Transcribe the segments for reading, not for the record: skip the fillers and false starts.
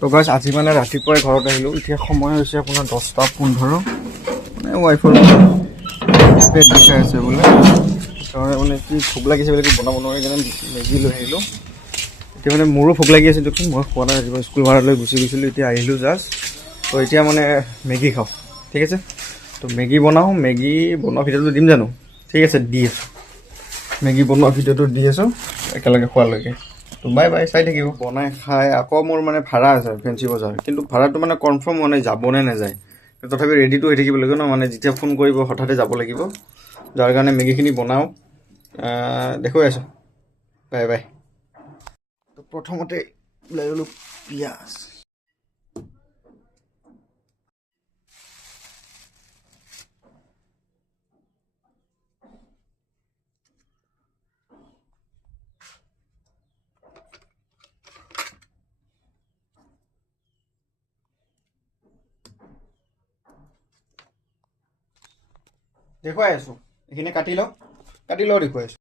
তো গাইজ আজি মানে ৰাতিপুৱাই ঘৰত আহিলোঁ। এতিয়া সময় হৈছে আপোনাৰ 10:15। মানে ৱাইফৰ পেট বিষাই আছে বোলে, সেইকাৰণে মানে কি ভোক লাগিছে বুলি বনাব নোৱাৰি কাৰণে মেগী লৈ আহিলোঁ। এতিয়া মানে মোৰো ভোক লাগি আছে দিয়কচোন, মই খোৱা নাই। ৰাতিপুৱা স্কুল ভাড়ালৈ গুচি গৈছিলোঁ, এতিয়া আহিলোঁ জাষ্ট। তো এতিয়া মানে মেগী খাওঁ, ঠিক আছে। তো মেগী বনাওঁ, মেগী বনোৱা ভিডিঅ'টো দিম জানো? ঠিক আছে, দি আছোঁ। মেগী বনোৱা ভিডিঅ'টো দি আছোঁ একেলগে খোৱালৈকে। তো বাই বাই, চাই থাকিব। বনাই খাই আকৌ মোৰ মানে ভাড়া আছে ফেঞ্চি বজাৰ, কিন্তু ভাড়াটো মানে কনফাৰ্ম হোৱা নাই যাবনে নাযায়। তথাপি ৰেডিটো হৈ থাকিব লাগিব ন, মানে যেতিয়া ফোন কৰিব হঠাতে যাব লাগিব। যাৰ কাৰণে মেগীখিনি বনাওঁ, দেখুৱাই আছোঁ। Bye bye. তো প্ৰথমতে ওলাই ল'লোঁ পিঁয়াজ। দেখুৱাই আছোঁ, এইখিনি কাটি লওঁ দেখুৱাই আছোঁ।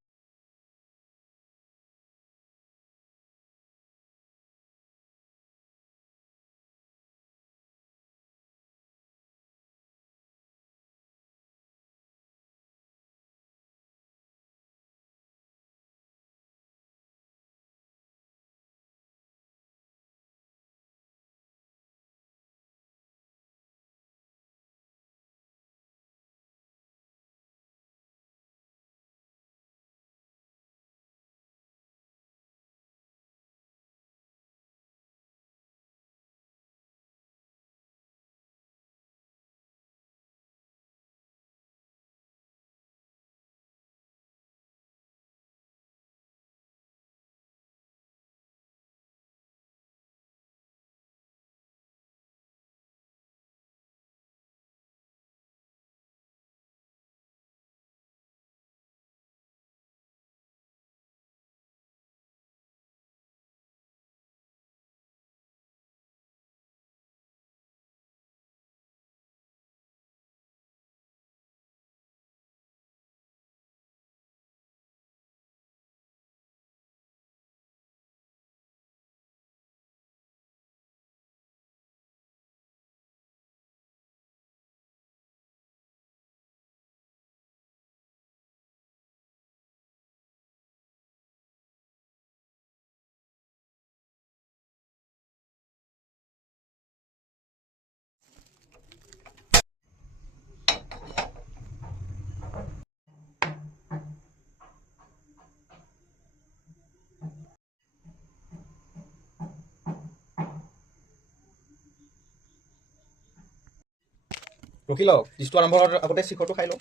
ৰখি লওক, ডিছটো আৰম্ভ হোৱাৰ আগতে শিখৰটো খাই লওঁ।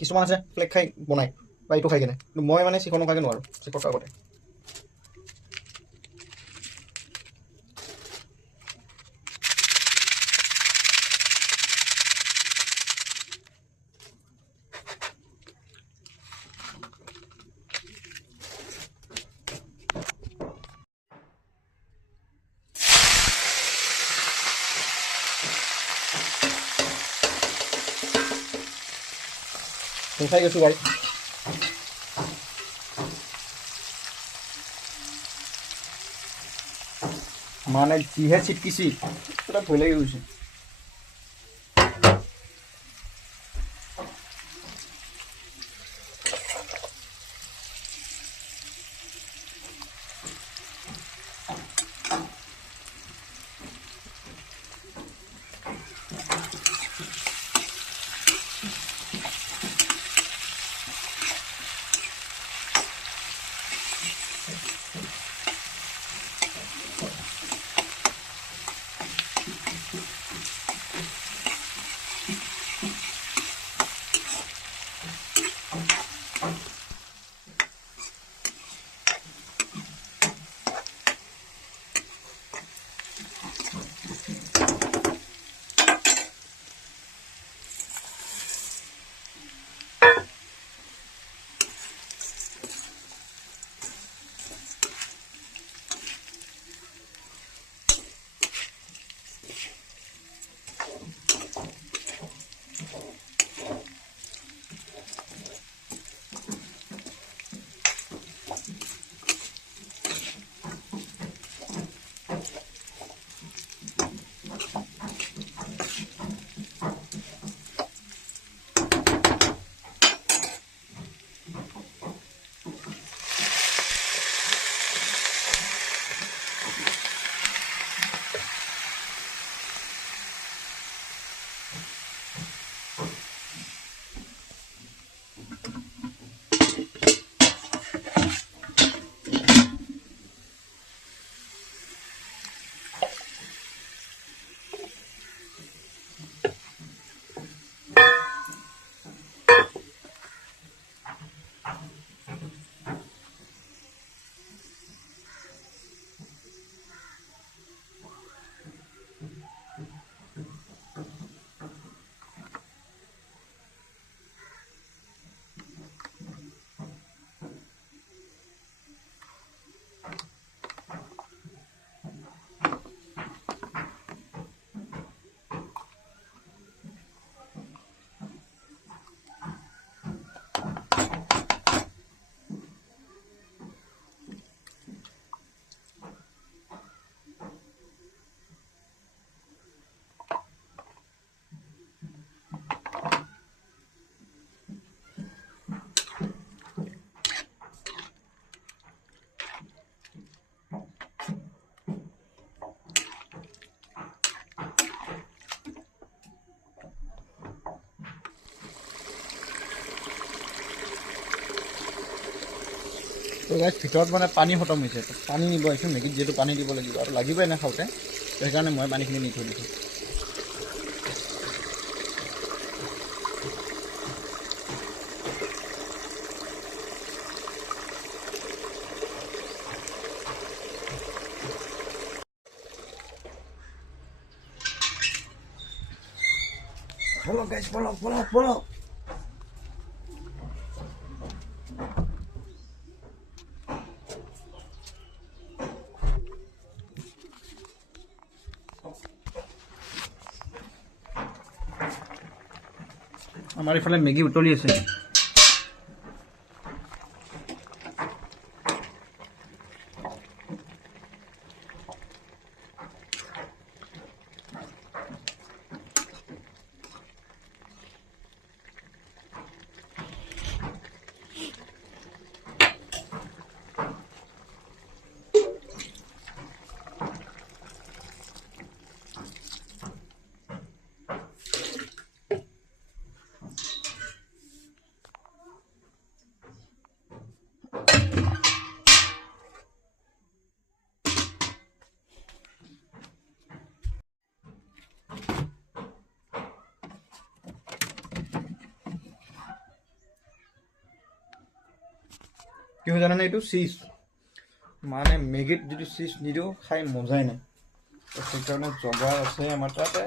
কিছুমান আছে ফ্লেক খাই বনাই বা এইটো খাই কেনে, কিন্তু মই মানে শিখৰ নোখোৱাকৈ নোৱাৰোঁ, শিখৰটো আগতে। খাই গৈছোঁ গাই। মানে যিহে চিটকিছি, পুৰা ভয় লাগি গৈছে। তো গাইজ ভিতৰত মানে পানী খতম হৈছে, পানী নিব আহিছোঁ মেগীত, যিহেতু পানী দিব লাগিব আৰু লাগিবই এনে খাওঁতে, সেইকাৰণে মই পানীখিনি নি থৈ দিছোঁ। বলক গাইজ, বলক বলক বলক। আমাৰ ইফালে মেগী উতলি আছে। কি হয় জানানে, এইটো চিজ মানে মেগীত যদি চিজ নিদিওঁ খাই মজাই নাই। সেইকাৰণে জগাৰ আছে আমাৰ তাতে,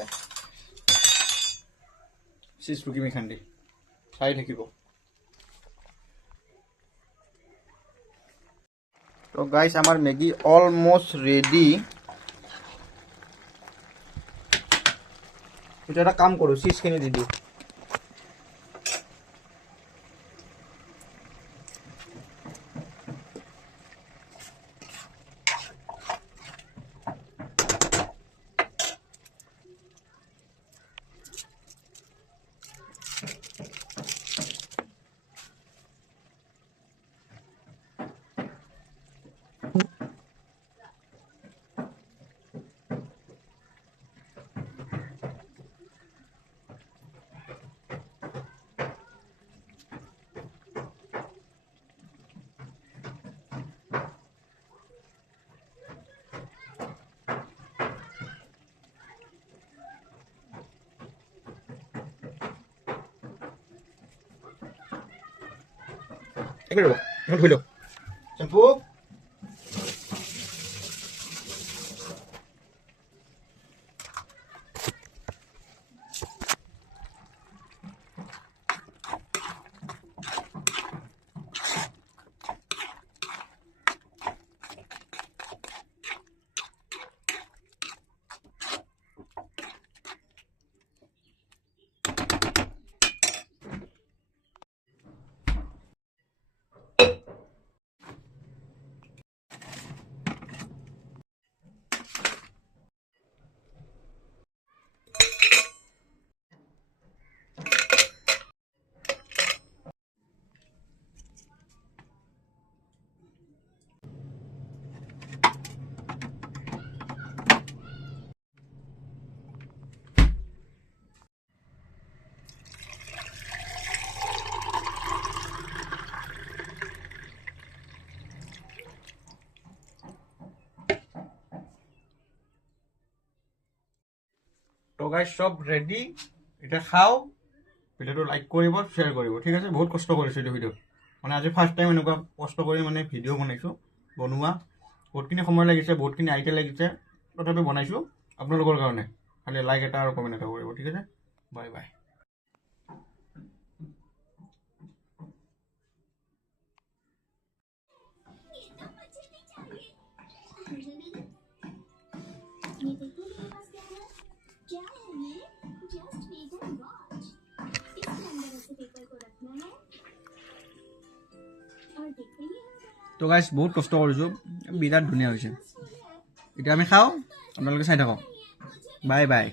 চিজ টুকিমি খান্দি খাই থাকিব। তো গাইছ আমাৰ মেগী অলমষ্ট ৰেডি। এতিয়া এটা কাম কৰোঁ, চিজখিনি দি দিওঁ। একটু দেবো, এখন ধুইল শ্যাম্পু। তো গাইজ সব ৰেডি, এতিয়া খাওঁ। ভিডিঅ'টো লাইক কৰিব, শ্বেয়াৰ কৰিব, ঠিক আছে। বহুত কষ্ট কৰিছোঁ এইটো ভিডিঅ'ত, মানে আজি ফাৰ্ষ্ট টাইম এনেকুৱা কষ্ট কৰি মানে ভিডিঅ' বনাইছোঁ। বনোৱা বহুতখিনি সময় লাগিছে, বহুতখিনি আইডিয়া লাগিছে, তথাপি বনাইছোঁ আপোনালোকৰ কাৰণে। খালি লাইক এটা আৰু কমেণ্ট এটা কৰিব, ঠিক আছে। Bye bye. তো গাইজ বহুত কষ্ট কৰিছোঁ, বিৰাট ধুনীয়া হৈছে। এতিয়া আমি খাওঁ, আপোনালোকে চাই থাকক। Bye bye.